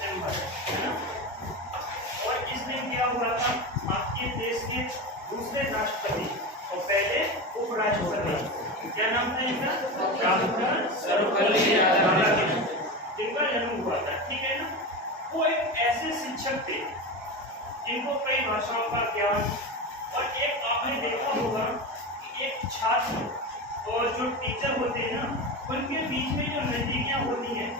सितंबर, है ना। और इस दिन क्या हुआ था, आपके देश के दूसरे राष्ट्रपति और पहले उपराष्ट्रपति, क्या नाम था इनका, डॉक्टर सर्वपल्ली राधाकृष्णन, जिनका जन्म हुआ था, ठीक है ना। वो एक ऐसे शिक्षक थे जिनको कई भाषाओं का ज्ञान, और एक आपने देखा होगा कि एक छात्र और जो टीचर होते हैं ना, उनके बीच में जो नजदीकियां होती हैं,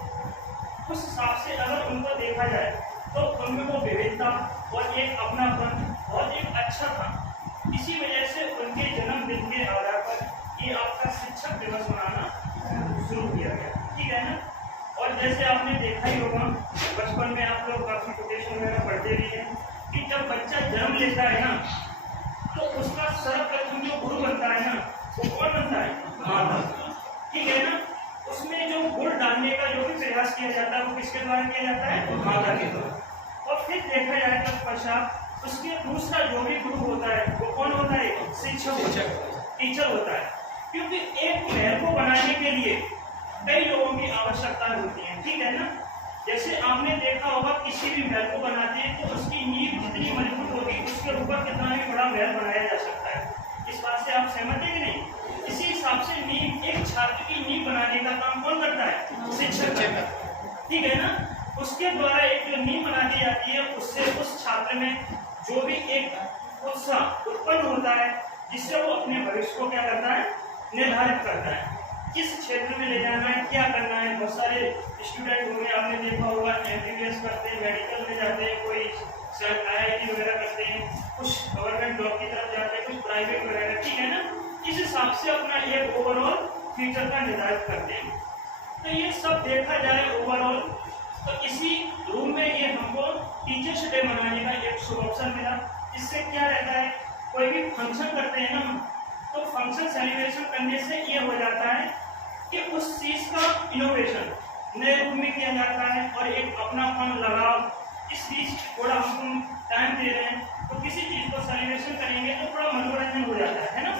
उस हिसाब से अगर उनको देखा जाए तो उनमें वो विविधता और एक अपनापन और एक अच्छा था। इसी वजह से उनके जन्मदिन के आधार पर ये आपका शिक्षक दिवस मनाना शुरू किया गया, ठीक है ना। और जैसे आपने देखा ही होगा, बचपन में आप लोग काफी कोटेशन वगैरह पढ़ते भी हैं कि जब बच्चा जन्म लेता है ना, तो उसका सर्वप्रथम जो गुरु बनता है ना, वो कौन बनता है, माता, ठीक है ना। उसमें जो गुड़ डालने का जो भी प्रयास किया जाता है वो किसके द्वारा किया जाता है, माता के द्वारा। और फिर देखा जाए तत्पश्चात उसके दूसरा जो भी गुरु होता है वो कौन होता है, शिक्षक, टीचर होता है। क्योंकि एक महल को बनाने के लिए कई लोगों की आवश्यकता होती है, ठीक है ना। जैसे आपने देखा होगा किसी भी महल को बनाते हैं तो उसकी नींव जितनी मजबूत होगी उसके ऊपर कितना भी बड़ा महल बनाया जा सकता है। इस बात से आप सहमत हैं कि नहीं। इसी हिसाब से नींव, एक छात्र की नींव बनाने का काम कौन करता है, शिक्षक करता है, ठीक है ना। उसके द्वारा एक जो नींव बना दी जाती है, उससे उस छात्र में जो भी एक उत्साह उत्पन्न होता है, जिससे वो अपने भविष्य को क्या करता है, निर्धारित करता है, किस क्षेत्र में ले जाना है, क्या करना है। बहुत सारे स्टूडेंट होंगे, आपने देखा होगा MBBS करते हैं, मेडिकल में जाते हैं, कोई IIT वगैरह करते हैं, कुछ गवर्नमेंट जॉब की तरफ जाते हैं, कुछ प्राइवेट वगैरह, ठीक है ना। इस हिसाब से अपना एक ओवरऑल फ्यूचर का निर्धारित करते हैं। तो ये सब देखा जाए ओवरऑल, तो इसी रूम में ये हमको टीचर्स डे मनाने का एक शुभ अवसर मिला। इससे क्या रहता है, कोई भी फंक्शन करते हैं ना, तो फंक्शन सेलिब्रेशन करने से ये हो जाता है कि उस चीज का इनोवेशन नए रूप में किया जाता है, और एक अपनापन, लगाव, इस चीज थोड़ा हम टाइम दे रहे हैं, तो किसी चीज को सेलिब्रेशन करेंगे तो थोड़ा मनोरंजन हो जाता है ना।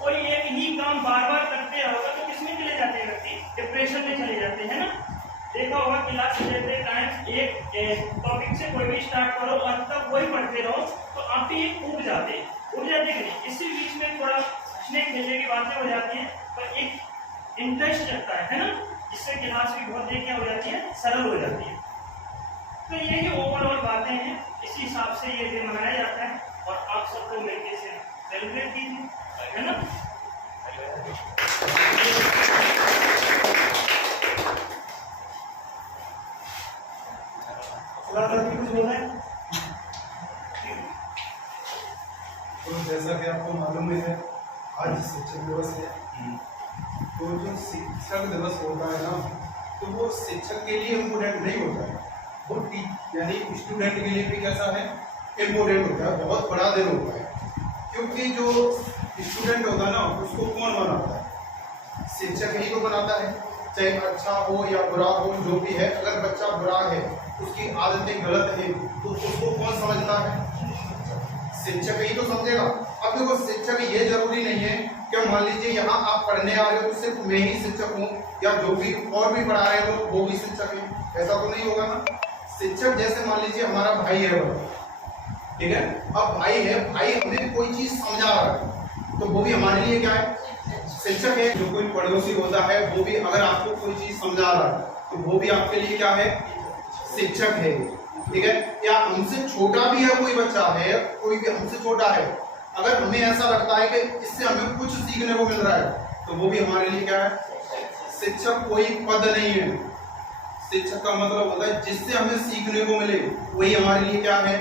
कोई एक ही काम बार बार करते रहोगे तो किसमें चले जाते हैं व्यक्ति, डिप्रेशन में चले जाते हैं ना। देखा होगा क्लास लेते टाइम एक टॉपिक से कोई भी स्टार्ट करो और तब वही पढ़ते रहो तो आप भी उब जाते कि नहीं। इसी बीच में थोड़ा स्नेक खेलने की बातें हो जाती हैं, पर एक इंटरेस्ट लगता है ना, जिससे क्लास भी बहुत देर क्या हो जाती है, सरल हो जाती है। तो ये ओवरऑल बातें हैं, इसी हिसाब से ये दिन मनाया जाता है, और आप सबको मिलकर से सेलिब्रेट कीजिए, है ना। कुछ बोलना है? तो जैसा कि आपको मालूम है आज शिक्षक दिवस है, तो जो शिक्षक दिवस होता है ना, तो वो शिक्षक के लिए इम्पोर्टेंट नहीं होता है, वो यानी स्टूडेंट के लिए भी कैसा है, इम्पोर्टेंट होता है, बहुत बड़ा दिन होता है। क्योंकि जो स्टूडेंट होता है ना, उसको कौन बनाता है, शिक्षक ही तो बनाता है, चाहे अच्छा हो या बुरा हो, जो भी है। अगर बच्चा बुरा है, उसकी आदतें गलत है, तो उसको कौन समझता है, शिक्षक ही तो समझेगा। अब देखो, शिक्षक ये जरूरी नहीं है कि मान लीजिए यहाँ आप पढ़ने आ रहे हो तो सिर्फ मैं ही शिक्षक हूँ, या जो भी और भी पढ़ा रहे हो वो भी शिक्षक है, ऐसा तो नहीं होगा ना। शिक्षक जैसे मान लीजिए हमारा भाई है, ठीक है, अब भाई है, भाई हमें कोई चीज समझा रहा है तो वो भी हमारे लिए क्या है, शिक्षक है। जो कोई पड़ोसी होता है वो भी अगर आपको कोई चीज समझा रहा है तो वो भी आपके लिए क्या है, शिक्षक है, ठीक है। या हमसे छोटा भी है कोई बच्चा है, कोई भी हमसे छोटा है, अगर हमें ऐसा लगता है कि इससे हमें कुछ सीखने को मिल रहा है तो वो भी हमारे लिए क्या है, शिक्षक कोई पद नहीं है। शिक्षक का मतलब होता है जिससे हमें सीखने को मिले, वही हमारे लिए क्या है,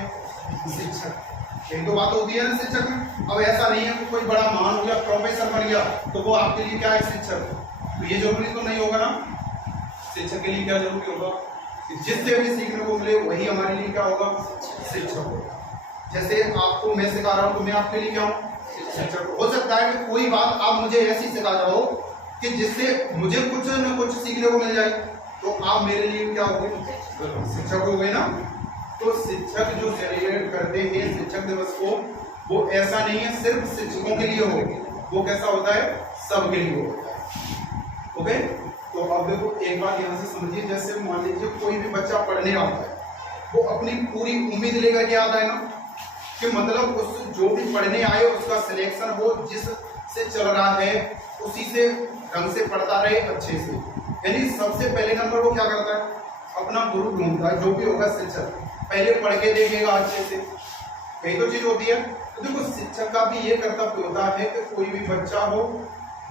शिक्षक। यही तो बात होती है ना शिक्षक में। अब ऐसा नहीं है कि कोई बड़ा महान हो गया, प्रोफेसर बन गया तो वो आपके लिए क्या है, शिक्षक। तो ये जरूरी तो नहीं होगा ना। शिक्षक के लिए क्या जरूरी होगा, जिससे हमें सीखने को मिले वही हमारे लिए क्या होगा, शिक्षक होगा। जैसे आपको मैं सिखा रहा हूँ तो मैं आपके लिए क्या हूँ, शिक्षक। हो सकता है कि कोई बात आप मुझे ऐसी सिखा जाओ कि जिससे मुझे कुछ न कुछ सीखने को मिल जाए, तो आप मेरे लिए क्या हो गए, शिक्षक हो गए ना। तो शिक्षक जो सेलिब्रेट करते हैं शिक्षक दिवस को, वो ऐसा नहीं है सिर्फ शिक्षकों के लिए हो, वो कैसा होता है, सबके लिए होता है। ओके, तो अब देखो एक बात यहाँ से समझिए, जैसे मान लीजिए कोई भी बच्चा पढ़ने आता है, वो अपनी पूरी उम्मीद लेकर के आता है ना, कि मतलब उस जो भी पढ़ने आए उसका सिलेक्शन हो, जिस से चल रहा है उसी से ढंग से पढ़ता रहे अच्छे से। यानी सबसे पहले नंबर वो क्या करता है, अपना गुरु ढूंढता है, जो भी होगा शिक्षक पहले पढ़ के देखेगा अच्छे से, यही तो चीज होती है। तो देखो शिक्षक का भी ये कर्तव्य होता है कि कोई भी बच्चा हो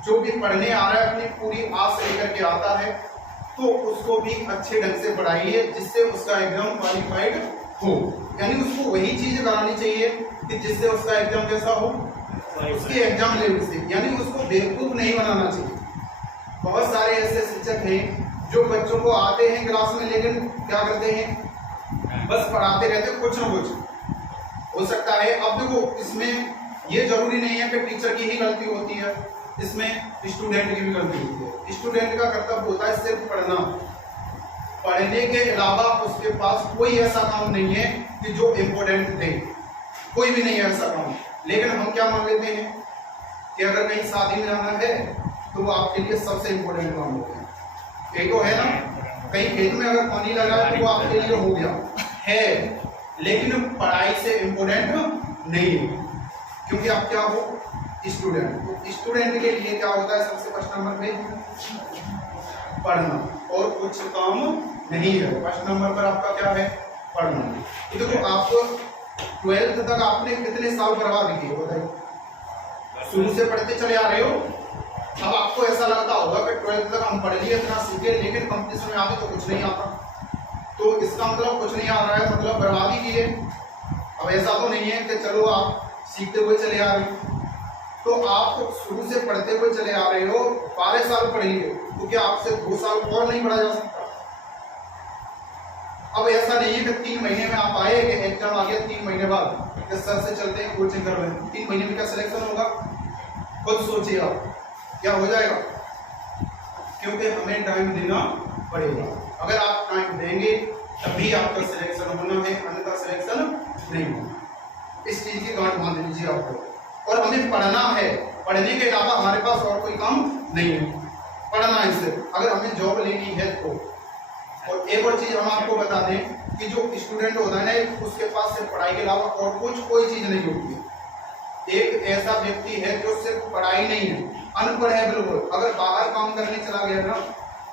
जो भी पढ़ने आ रहा है अपनी पूरी आस लेकर के आता है, तो उसको भी अच्छे ढंग से पढ़ाइए जिससे उसका एग्जाम क्वालिफाइड हो। यानी उसको वही चीज करानी चाहिए कि जिससे उसका एग्जाम कैसा हो, उसके एग्जाम लेवल से, यानी उसको बेवकूफ नहीं बनाना चाहिए। बहुत सारे ऐसे शिक्षक हैं जो बच्चों को आते हैं क्लास में, लेकिन क्या करते हैं, बस पढ़ाते रहते हैं, कुछ ना कुछ हो सकता है। अब देखो इसमें ये जरूरी नहीं है कि टीचर की ही गलती होती है, इसमें स्टूडेंट की भी गलती होती है। स्टूडेंट का कर्तव्य होता है सिर्फ पढ़ना, पढ़ने के अलावा उसके पास कोई ऐसा काम नहीं है कि जो इम्पोर्टेंट थे, कोई भी नहीं है ऐसा काम। लेकिन हम क्या मान लेते हैं कि अगर कहीं शादी में जाना है तो वो आपके लिए सबसे इम्पोर्टेंट काम होता है, यही तो है ना। कहीं खेत में अगर पानी लगा तो वो आपके लिए हो गया है, लेकिन पढ़ाई से इम्पोर्टेंट नहीं है, क्योंकि आप क्या हो, स्टूडेंट। तो स्टूडेंट के लिए क्या होता है, सबसे फर्स्ट नंबर पे पढ़ना, और कुछ काम नहीं है। फर्स्ट नंबर पर आपका क्या है, पढ़ना। तो देखो आप 12th तक आपने कितने साल बर्बाद किए बताइए, शुरू से पढ़ते चले आ रहे हो। अब आपको ऐसा लगता होगा कि 12th तक हम पढ़ लिए, इतना सीखे, लेकिन कंपटीशन में आते तो कुछ नहीं आता, तो इसका मतलब कुछ नहीं आ रहा है, मतलब बर्बादी की है। अब ऐसा तो नहीं है कि चलो आप सीखते हुए चले आ रहे हो, तो आप शुरू से पढ़ते हुए चले आ रहे हो, 12 साल पढ़ लिए, तो क्या आपसे 2 साल और नहीं पढ़ा जा सकता? अब ऐसा नहीं है कि 3 महीने में आप आए कि एग्जाम आ गया, 3 महीने बाद कि सर से चलते हैं कोचिंग कर रहे हैं, 3 महीने में क्या सिलेक्शन होगा? खुद सोचिए आप, क्या हो जाएगा? क्योंकि हमें टाइम देना पड़ेगा। अगर आप टाइम देंगे तभी आपका सिलेक्शन होना है, अन्यथा सिलेक्शन नहीं होना। इस चीज की गांठ बांध लीजिए आपको। और हमें पढ़ना है, पढ़ने के अलावा हमारे पास और कोई काम नहीं है, पढ़ना है सिर्फ, अगर हमें जॉब लेनी है तो। और एक और चीज हम आपको बता दें कि जो स्टूडेंट होता है ना, उसके पास सिर्फ पढ़ाई के अलावा और कोई चीज नहीं होती है। एक ऐसा व्यक्ति है जो सिर्फ पढ़ाई नहीं है, अनपढ़ है बिल्कुल, अगर बाहर काम करने चला गया ना,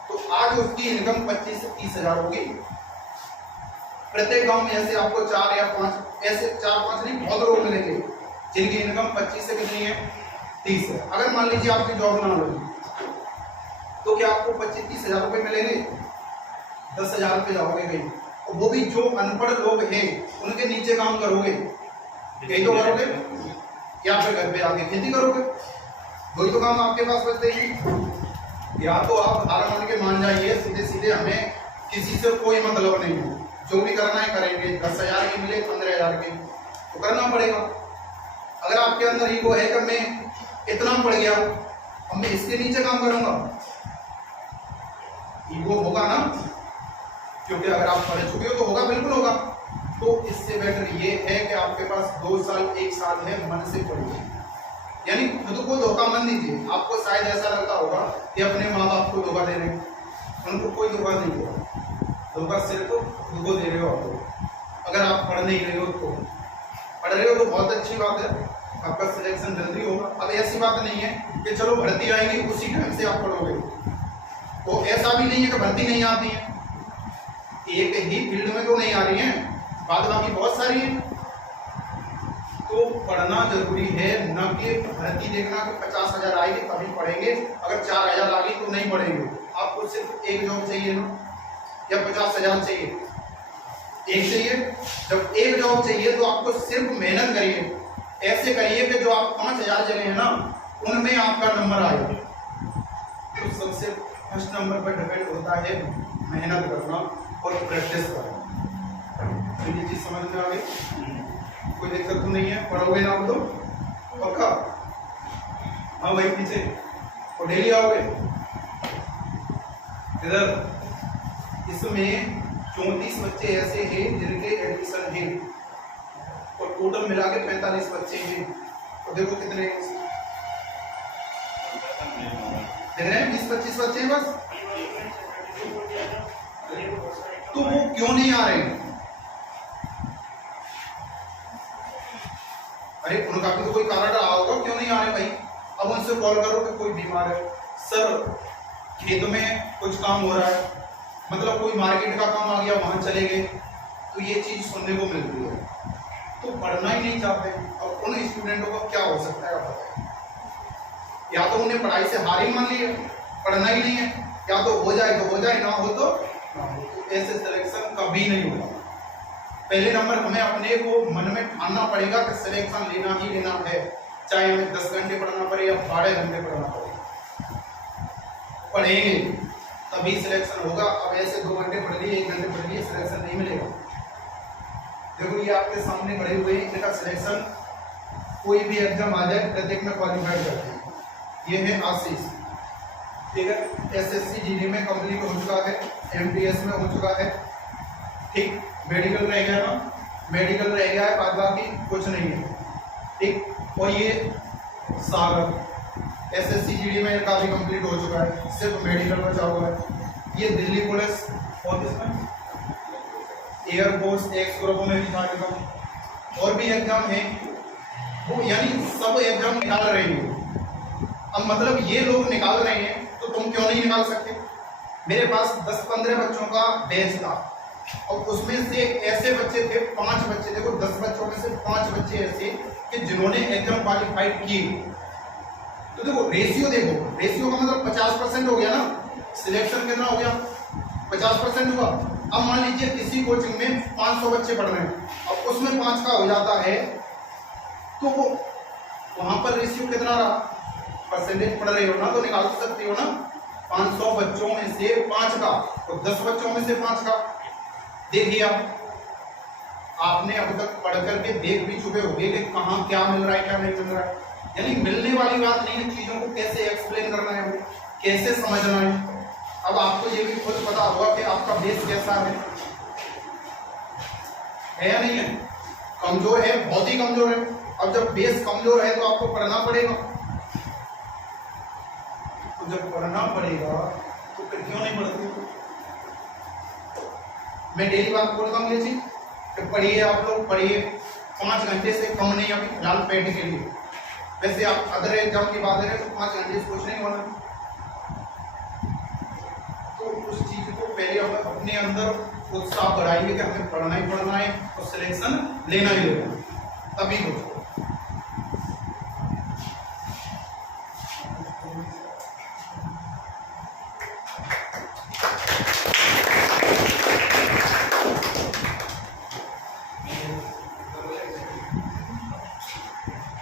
तो आज उसकी इनकम 25 से 30 हजार होगी। प्रत्येक गांव में ऐसे आपको 4 या 5, ऐसे 4-5 नहीं, बहुत लोग मिलेंगे जिनकी इनकम 25 से कितनी है, 30 है। अगर मान लीजिए आपकी जॉब ना लगी तो क्या आपको 25-30 हजार रुपये मिलेंगे? 10 हजार रुपये जाओगे कहीं, और वो भी जो अनपढ़ लोग हैं उनके नीचे काम करोगे, यही तो करोगे, या फिर घर पे आके खेती करोगे, वही तो काम आपके पास बचते हैं। या तो आप हार मान के मान जाइए सीधे सीधे, हमें किसी से कोई मतलब नहीं है, जो भी करना है करेंगे, 10 हजार की मिले 15 हजार की तो करना पड़ेगा। अगर आपके अंदर ईगो है कि मैं इतना पढ़ गया, अब मैं इसके नीचे काम करूंगा, ईगो होगा ना, क्योंकि अगर आप पढ़ चुके हो तो होगा, बिल्कुल होगा। तो इससे बेटर ये है कि आपके पास 2 साल 1 साल है, मन से पढ़िए, यानी खुद को धोखा मत दीजिए। आपको शायद ऐसा लगता होगा कि अपने माँ बाप को धोखा दे रहे हैं, उनको कोई धोखा नहीं दे रहा, धोखा सिर्फ खुद को दे रहे हो आप। अगर आप पढ़ नहीं रहे हो तो, पढ़ रहे हो तो बहुत अच्छी बात है, आपका सिलेक्शन जल्दी होगा। अब ऐसी बात नहीं है कि चलो भर्ती आएगी उसी ढंग से आप पढ़ोगे, तो ऐसा भी नहीं है कि भर्ती नहीं आती है, एक ही फील्ड में तो नहीं आ रही है, बाद बाकी बहुत सारी है। तो पढ़ना जरूरी है, न कि भर्ती देखना कि 50 हजार आएगी तभी पढ़ेंगे, अगर 4 हजार आ गई तो नहीं पढ़ेंगे। आपको सिर्फ एक जॉब चाहिए ना, या 50 हजार चाहिए? एक चाहिए। जब एक जॉब चाहिए तो आपको सिर्फ मेहनत करिए, ऐसे करिए कि जो आप 5 हजार जगह है ना, उनमें आपका नंबर आए। तो सबसे फर्स्ट नंबर पर डिपेंड होता है मेहनत करना और प्रैक्टिस करना। तो ये चीज समझ में आ गई? कोई दिक्कत तो नहीं है, पढ़ोगे ना आप तो पक्का? हाँ भाई पीछे, और डेली आओगे इधर। इसमें 34 बच्चे ऐसे हैं जिनके एडमिशन है, और टोटल मिला के 45 बच्चे हैं, तो देखो कितने हैं, 20-25 बच्चे हैं बस। तो वो क्यों नहीं आ रहे हैं? अरे उनका भी तो कोई कारण रहा होगा, क्यों नहीं आए भाई। अब उनसे कॉल करो कि कोई बीमार है, सर खेत में कुछ काम हो रहा है, मतलब कोई मार्केट का काम आ गया वहां चले गए, तो ये चीज सुनने को मिलती है। तो पढ़ना ही नहीं चाहते। अब उन स्टूडेंटों को क्या हो सकता है बताएं। या तो उन्हें पढ़ाई से हार ही मान ली है, पढ़ना ही नहीं है, या तो हो जाए तो हो जाए, ना हो तो ना हो। तो ऐसे सिलेक्शन कभी नहीं होगा। पहले नंबर हमें अपने को मन में ठानना पड़ेगा कि सिलेक्शन लेना ही लेना है, चाहे हमें 10 घंटे पढ़ना पड़े या 12 घंटे पढ़ना पड़े, पढ़ेंगे तभी सिलेक्शन होगा। अब ऐसे 2 घंटे पढ़ लिए, 1 घंटे पढ़ लिए, सिलेक्शन नहीं मिलेगा। देखो ये आपके सामने पड़े हुए हैं, इनका सिलेक्शन कोई भी एग्जाम आ जाए प्रत्येक में क्वालिफाइड करते हैं। ये है आशीष, ठीक है, एसएससी जीडी में कंप्लीट हो चुका है, एमटीएस में हो चुका है, ठीक। मेडिकल रह गया ना, मेडिकल रह गया है, बाद बाकी कुछ नहीं है, ठीक। और ये सागर एसएससी जीडी में इनका भी कंप्लीट हो चुका है, सिर्फ मेडिकल बचा हुआ है। ये दिल्ली पुलिस और इसमें एयरफोर्स एक्स ग्रुप में भी था एग्जाम, और भी एग्जाम है वो, यानी सब एग्जाम निकाल रहे हैं। अब मतलब ये लोग निकाल रहे हैं तो तुम क्यों नहीं निकाल सकते। मेरे पास 10-15 बच्चों का बैच था और उसमें से ऐसे बच्चे थे 5 बच्चे, देखो 10 बच्चों में से 5 बच्चे ऐसे कि जिन्होंने एग्जाम क्वालिफाइड किए। तो देखो रेशियो का मतलब 50% हो गया ना, सिलेक्शन कितना हो गया, 50% हुआ। अब मान लीजिए किसी कोचिंग में 500 बच्चे पढ़ रहे हैं, अब उसमें 5 का हो जाता है, तो वो वहां पर रेशियो कितना रहा, परसेंटेज पढ़ रहे हो ना, तो निकाल सकते हो ना। 500 बच्चों में से 5 का, तो 10 बच्चों में से 5 का। देखिए आपने अब तक पढ़ करके देख भी चुके होंगे कि कहाँ क्या मिल रहा है क्या नहीं मिल रहा है, यानी मिलने वाली बात नहीं है, चीजों को कैसे एक्सप्लेन करना है, कैसे समझना है। अब आपको ये भी खुद पता होगा कि आपका बेस कैसा है या नहीं है, कमजोर है, बहुत ही कमजोर है। अब जब बेस कमजोर है तो आपको पढ़ना पड़ेगा, तो जब पढ़ना पड़ेगा तो फिर क्यों नहीं पढ़ते। मैं डेली बात बोलता हूँ ये चीज कि पढ़िए, आप लोग पढ़िए, 5 घंटे से कम नहीं अभी फिलहाल पैट के लिए। वैसे आप अदर एग्जाम की बात करें तो 5 घंटे से कुछ नहीं होना। तो उस चीज को पहले हम अपने अंदर उत्साह बढ़ाइए कि हमें पढ़ना ही पढ़ना है और सिलेक्शन लेना ही लेना, तभी हो।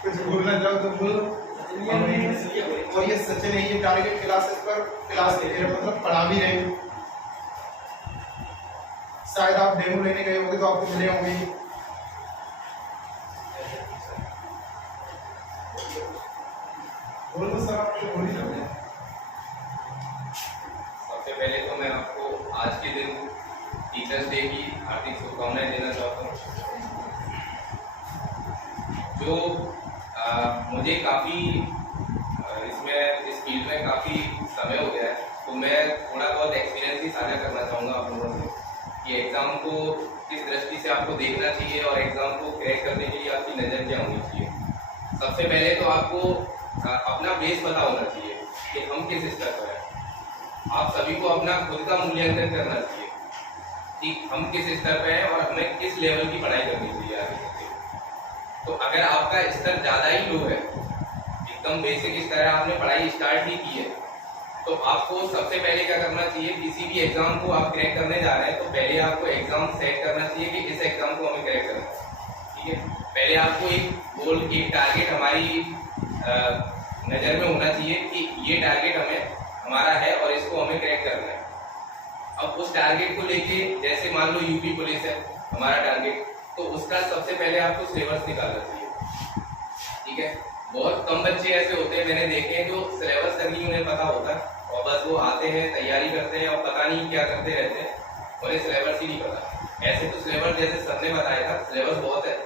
कुछ बोलना चाहो तो बोलो। और ये सचिन है, ये टारगेट क्लासेस पर क्लास ले रहे, मतलब पढ़ा भी रहे हैं। शायद आप डेमो लेने गए होंगे तो आपको मिले होंगे। बोलो सर, आपको बोल ही जाओगे। सबसे पहले तो मैं आपको आज के दिन टीचर्स डे की हार्दिक शुभकामनाएं देना चाहता हूँ। जो मुझे काफ़ी इसमें इस फील्ड में काफ़ी समय हो गया है, तो मैं थोड़ा बहुत एक्सपीरियंस ही साझा करना चाहूँगा आप लोगों से कि एग्ज़ाम को किस दृष्टि से आपको देखना चाहिए और एग्ज़ाम को क्रैक करने के लिए आपकी नज़र क्या होनी चाहिए। सबसे पहले तो आपको अपना बेस पता होना चाहिए कि हम किस स्तर पर हैं। आप सभी को अपना खुद का मूल्यांकन करना चाहिए कि हम किस स्तर पर हैं और हमें किस लेवल की पढ़ाई करनी चाहिए आगे चलके। तो अगर आपका स्तर ज़्यादा ही लो है, एकदम बेसिक स्तर है, आपने पढ़ाई स्टार्ट ही की है, तो आपको सबसे पहले क्या करना चाहिए, किसी भी एग्जाम को आप क्रैक करने जा रहे हैं तो पहले आपको एग्जाम सेट करना चाहिए कि इस एग्जाम को हमें क्रैक करना है। ठीक है, पहले आपको एक गोल, एक टारगेट हमारी नज़र में होना चाहिए कि ये टारगेट हमारा है और इसको हमें क्रैक करना है। अब उस टारगेट को लेके, जैसे मान लो यूपी पुलिस है हमारा टारगेट, तो उसका सबसे पहले आपको सिलेबस निकालना चाहिए। ठीक है, बहुत कम बच्चे ऐसे होते हैं मैंने देखे हैं जो सिलेबस तक नहीं उन्हें पता होता और बस वो आते हैं, तैयारी करते हैं और पता नहीं क्या करते रहते हैं और ये सिलेबस ही नहीं पता। ऐसे तो सिलेबस जैसे सर ने बताया था, सिलेबस बहुत है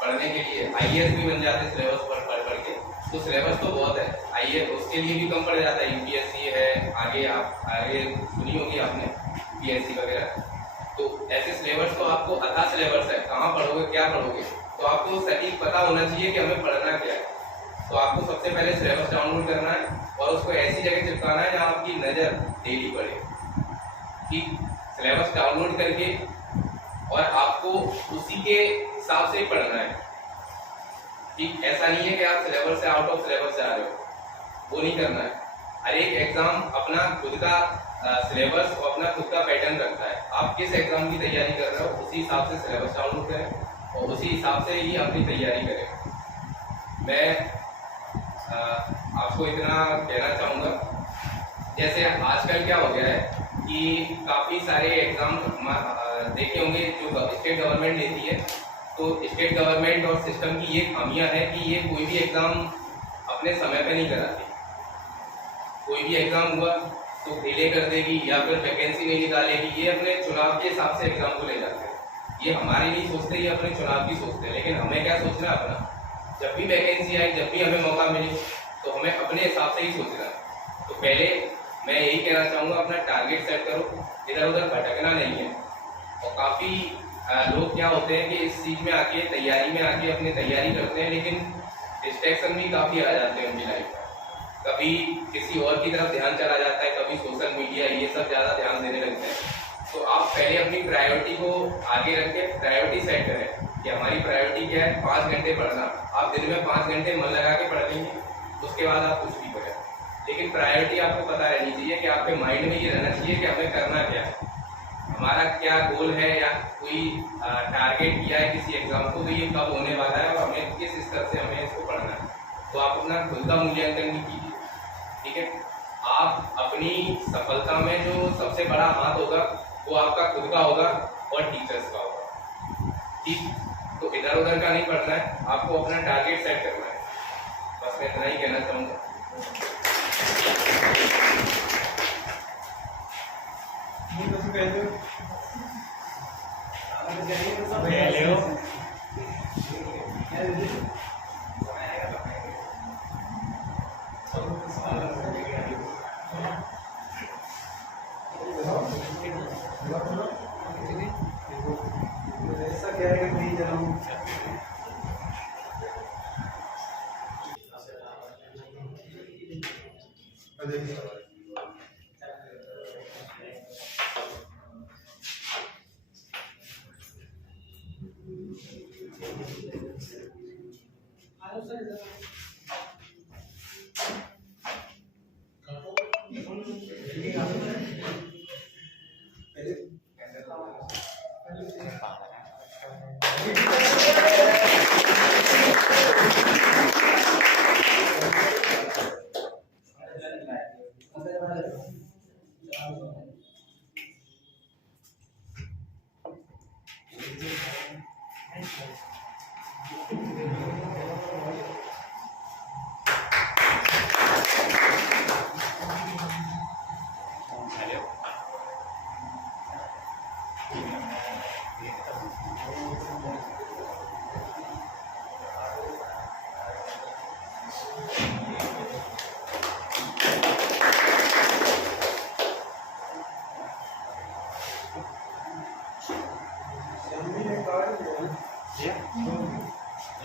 पढ़ने के लिए, आईएएस भी बन जाते सिलेबस पढ़ के, तो सिलेबस तो बहुत है। आईएएस उसके लिए भी कम पड़ जाता है, यूपीएससी है, आगे आप आगे सुनी होगी आपने पीएससी वगैरह। तो ऐसे सिलेबस तो आपको अथा सिलेबस है, कहाँ पढ़ोगे क्या पढ़ोगे, तो आपको सटीक पता होना चाहिए कि हमें पढ़ना क्या है। तो आपको सबसे पहले सिलेबस डाउनलोड करना है और उसको ऐसी जगह चिपकाना है जहाँ आपकी नज़र डेली पड़े। ठीक, सिलेबस डाउनलोड करके और आपको उसी के हिसाब से पढ़ना है। ठीक, ऐसा नहीं है कि आप सिलेबस से आउट ऑफ सिलेबस जा रहे हो, वो नहीं करना है। हर एक एग्जाम अपना खुद का सिलेबस और अपना खुद का पैटर्न रखता है। आप किस एग्जाम की तैयारी कर रहे हो उसी हिसाब से सिलेबस डाउनलोड करें और उसी हिसाब से ही अपनी तैयारी करें। मैं आपको इतना कहना चाहूँगा, जैसे आजकल क्या हो गया है कि काफ़ी सारे एग्जाम देखे होंगे जो स्टेट गवर्नमेंट देती है। तो स्टेट गवर्नमेंट और सिस्टम की ये खामियां है कि ये कोई भी एग्ज़ाम अपने समय पे नहीं कराती। कोई भी एग्ज़ाम हुआ तो डिले कर देगी या फिर वैकेंसी नहीं निकालेगी। ये अपने चुनाव के हिसाब से एग्ज़ाम को ले जाते हैं। ये हमारी नहीं सोचते, ये अपने चुनाव की सोचते हैं। लेकिन हमें क्या सोचना है अपना, जब भी वैकेंसी आए, जब भी हमें मौका मिले तो हमें अपने हिसाब से ही सोचना है। तो पहले मैं यही कहना चाहूँगा, अपना टारगेट सेट करो, इधर उधर भटकना नहीं है। और काफ़ी लोग क्या होते हैं कि इस चीज़ में आके, तैयारी में आके अपनी तैयारी करते हैं, लेकिन डिस्ट्रैक्शन भी काफ़ी आ जाते हैं उनकी लाइफ में। कभी किसी और की तरफ ध्यान चला जाता है, कभी सोशल मीडिया, ये सब ज़्यादा ध्यान देने लगते हैं। तो आप पहले अपनी प्रायोरिटी को आगे रख के प्रायोरिटी सेट करें कि हमारी प्रायोरिटी क्या है। 5 घंटे पढ़ना, आप दिन में 5 घंटे मन लगा के पढ़ लेंगे, उसके बाद आप कुछ भी करें। लेकिन प्रायोरिटी आपको पता रहनी चाहिए कि आपके माइंड में ये रहना चाहिए कि हमें करना क्या है, हमारा क्या गोल है, या कोई टारगेट किया है किसी एग्जाम को, तो ये कब होने वाला है और हमें किस स्तर से हमें इसको पढ़ना है। तो आप अपना खुद का मूल्यांकन भी कीजिए। ठीक है, आप अपनी सफलता में जो सबसे बड़ा हाथ होगा वो आपका खुद का होगा और टीचर्स का होगा। ठीक, तो इधर उधर का नहीं पढ़ना है, आपको अपना टारगेट सेट करना है। बस मैं इतना ही कहना चाहूँगा। ऐसा क्या है कि नहीं जनाऊं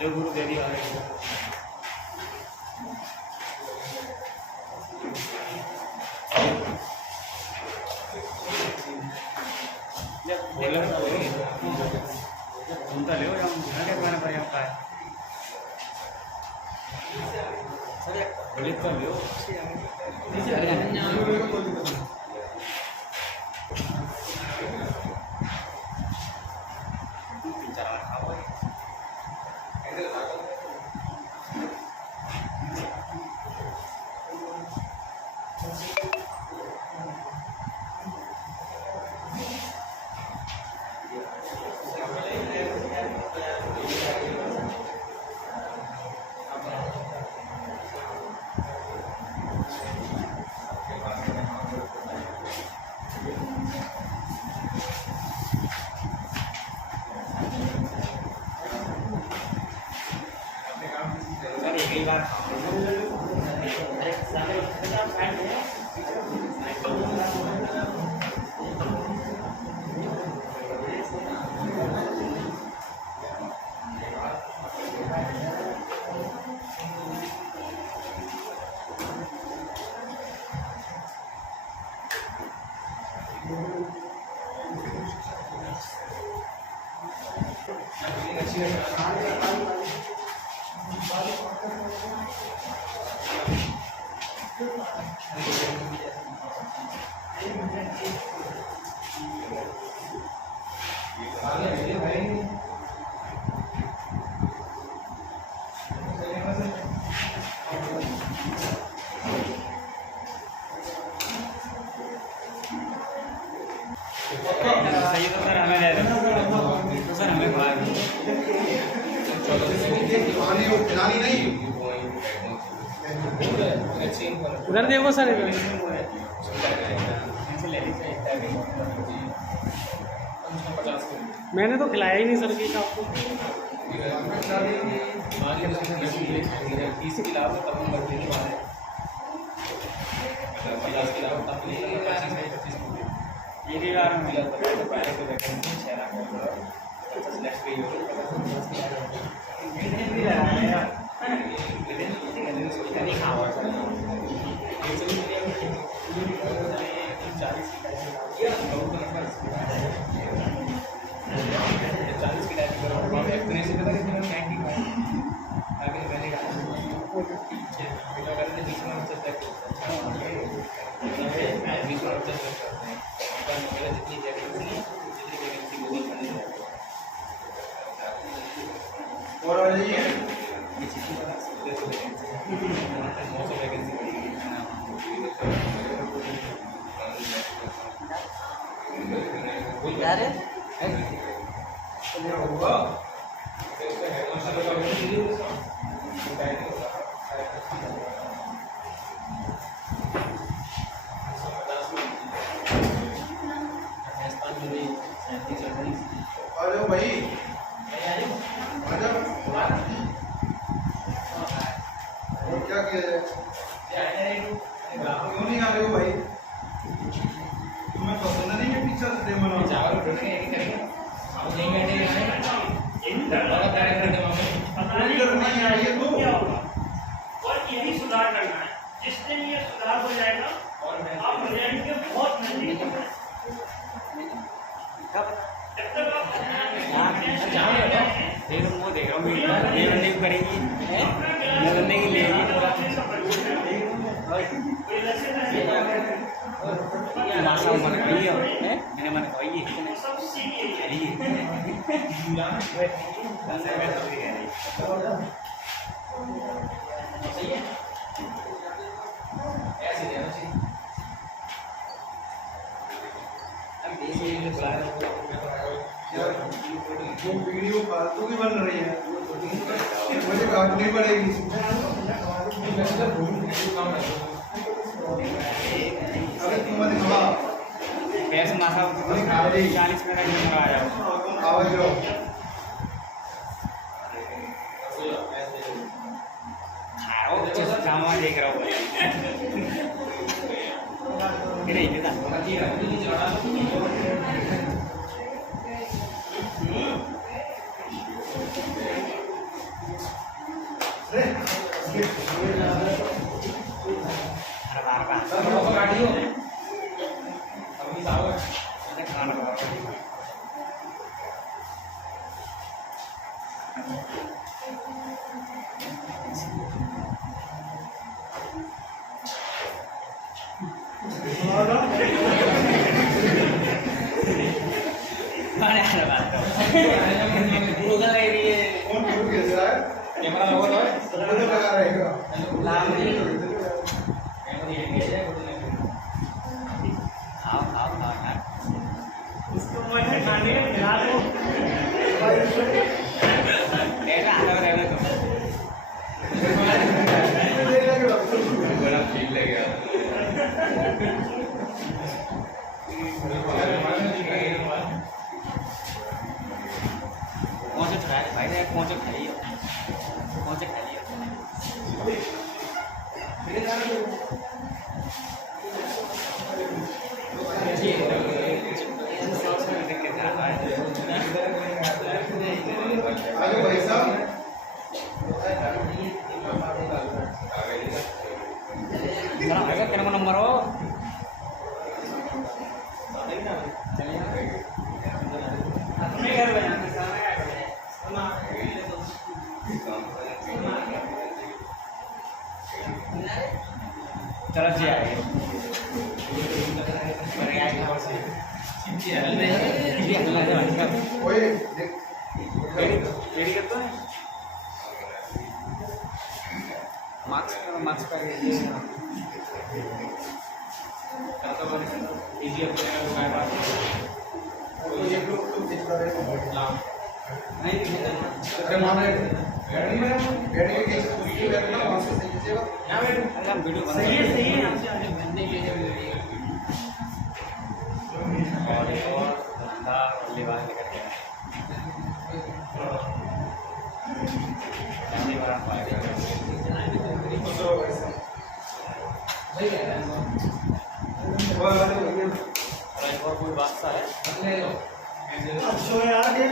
जो गुरु दे दिया सुनता ले सही तो सर हमें दे दो तो सर हमें खिला दो खिलानी हो खिलानी नहीं उधर देखो सर इधर मैंने तो खिलाया ही नहीं सर केक आपको ये भी यार मिला तो पहले तो वैकेंसी 6 लाख नेक्स्ट पे और आ जाइए यार होगा आ जाओ भाई आ जाओ और क्या किया जाए क्यों नहीं आ रहे हो भाई तुम्हें पसंद नहीं है टीचर्स डे मनाना नहीं आ रही है तो और यही सुधार करना है। जिस दिन ये सुधार हो जाएगा आप रिजल्ट के बहुत नजदीक हो जाएंगे। जब तक आप देख वो देख रहा हूँ ये बंदे की करेगी ये बंदे की लेगी मासा मन कही है मैंने मन कही है सब सीखिए। वो वीडियो फालतू की बन रही है मुझे काटनी पड़ेगी अरे तुम मत खा कैसे मासा 40 मिनट में आ जाओ तुम आवाज लो खाओ जामा देख रहा हूँ नहीं देता गूगल एरिया कौन शुरू कैसे है कैमरा लगा तो लगा रहेगा खाओ खाओ खाओ यार उसको मैं खाने खिला दो। ऐसा आधा रहना तो बड़ा फील लगेगा कौन से खाए भाई ने कौन से खाई आगे भाई साहब तेरा नंबर हो चलिए रेडी करते हैं मार्क्स का ये इजी अपने ये लोग तो दिखता है नहीं अगर मान ले बैठने के लिए बैठना वहां से सही कीजिएगा ना बैठ हम वीडियो बना सही है यहाँ से आगे बनने के लिए और एक और धंधा लेवा लेकर के गाड़ी वाला पाएगा और एक और कोई बादशाह है अच्छा है यार ये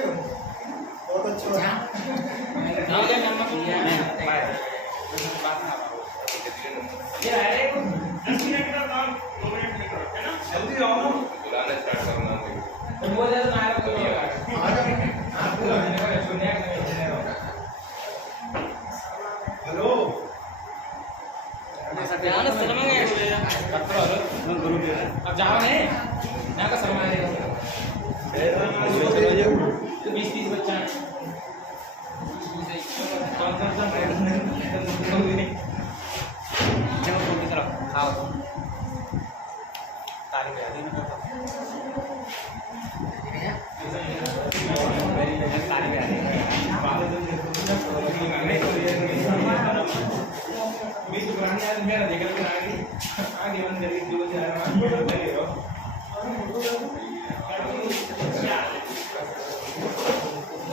बहुत अच्छा है ये है 10 मिनट का काम 2 मिनट में करो है ना जल्दी आओ ना बुलाना स्टार्ट करना हेलो अब जाओ नहीं यहाँ का शर्मा है 20-30 बच्चा की तरफ खाओ तारीफ है मेरा देखा तो आगे मन करके जो जा रहा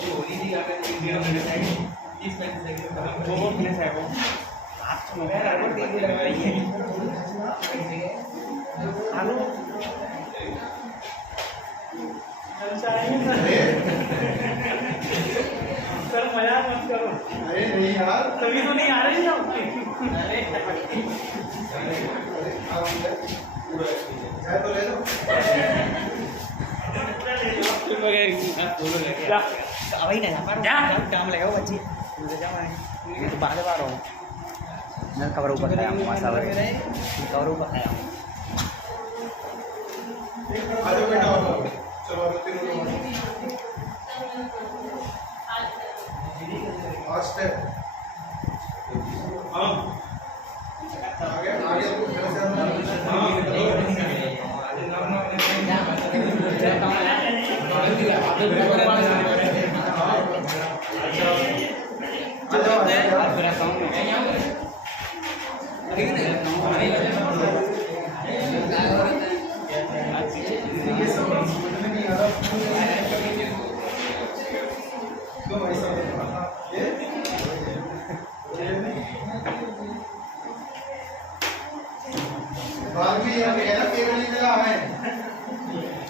होली थी आकर 30 सेकंड वो मिनट है वो मैं राइट देख लग रही है हेलो सर मजाक मत करो अरे नहीं यार तभी तो नहीं आ रही ना चाहे तो ले लो अभी नहीं काम लगाओ बच्ची तो बाद बार हो मैं कवर ऊपर खाया मासा कवर ऊपर खाया आ जाओ बेटा चलो आ जाओ तीनों लोग फास्ट है हाँ आगे आगे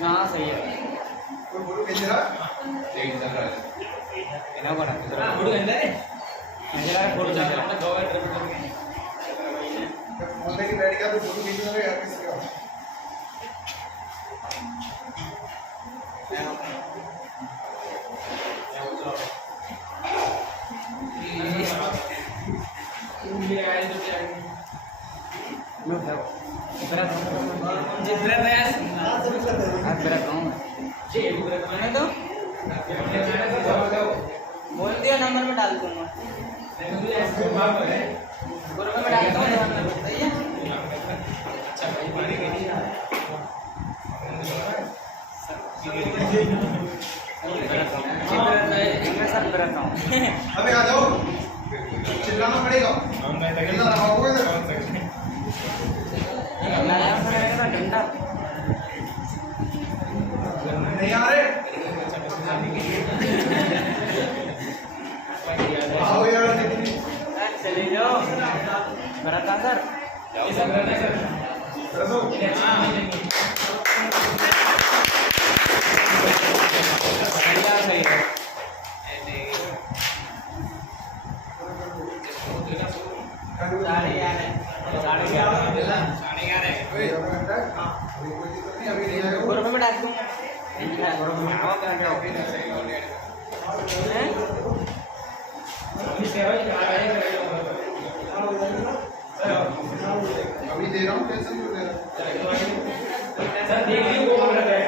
हाँ सही है कोई बोलो केजरा एना बड़ा गुड गंदा है मेरा फोटो चला अपना गोवा ट्रिप करके मोटे की बैठ गया तो फोटो खींचना है यार किसी का बोल दिया नंबर में डाल दूंगा ग्रुप में डाल दूंगा सही है अबे आ जाओ चिल्लाना पड़ेगा चिल्लाना होगा डंडा नहीं आ रहे आओ यार चले जाओ बराता सर रसो सही है ग्रुप में डाल दूंगा अभी दे रहा हूँ टेंशन क्यों ले रहा सर देख लीजिए